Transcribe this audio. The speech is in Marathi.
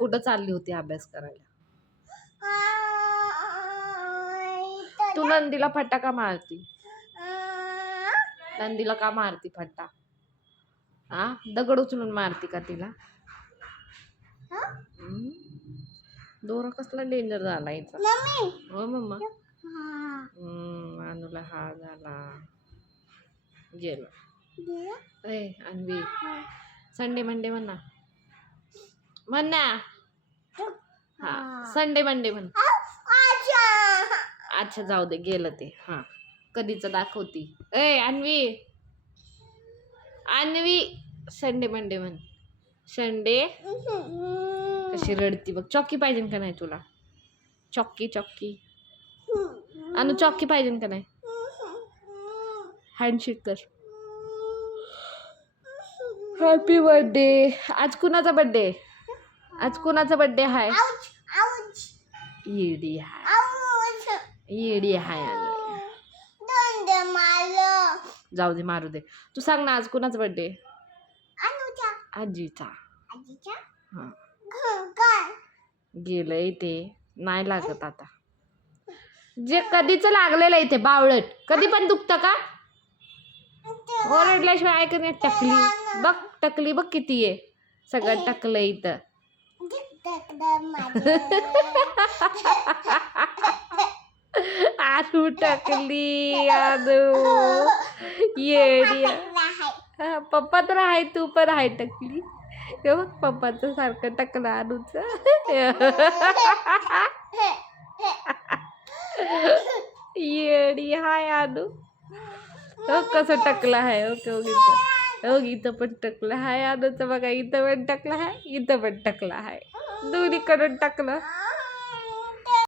कुठं चालली होती अभ्यास करायला? तू नंदीला फट्टा का मारती. नंदीला का मारती फट्टा हा दगड उचलून मारती का तिला? दोरा कसला डेंजर झाला याचा हो मम्मा. अनुला हा झाला. गेलो ए अन्वी. संडे मंडे म्हणा. म्हण ना. हा संडे मंडे म्हण. अच्छा जाऊ दे गेलं ते. हा कधीच दाखवती. ए अन्वी. अन्वी संडे मंडे म्हण. संडे कशी रडती बघ. चॉकी पाहिजे का नाही तुला? चॉक्की चॉकी अनु चॉकी पाहिजे का नाही? हँडशेक कर. हॅपी बर्थडे आज कुणाचा बर्थडे आज कुणाचा बर्थडे हाय? येडी हाय. येडी हाय. जाऊ दे मारू दे. तू सांग ना आज कुणाचा बर्थडे आजीचा. हा. गेलंय ते. नाही लागत आता. जे कधीच लागलेलं ते बावळट. कधी पण दुखतं का? ओरडल्याशिवाय ऐकत नाही. टकली. बघ टकली बघ किती आहे. सगळं टकलं इथं. आठू टकली आदू. येडी पप्पा तर आहे तू पण आहे टकली. हे बघ पप्पाचं सारखं टकलं आणूच येडी हाय आणू हो कसं टकलं आहे. ओके ओके हो इथं पण टकलं आहे आणूचं बघा इथं पण टकलं आहे इथं पण टकलं आहे. दोन्हीकडून टाकलं.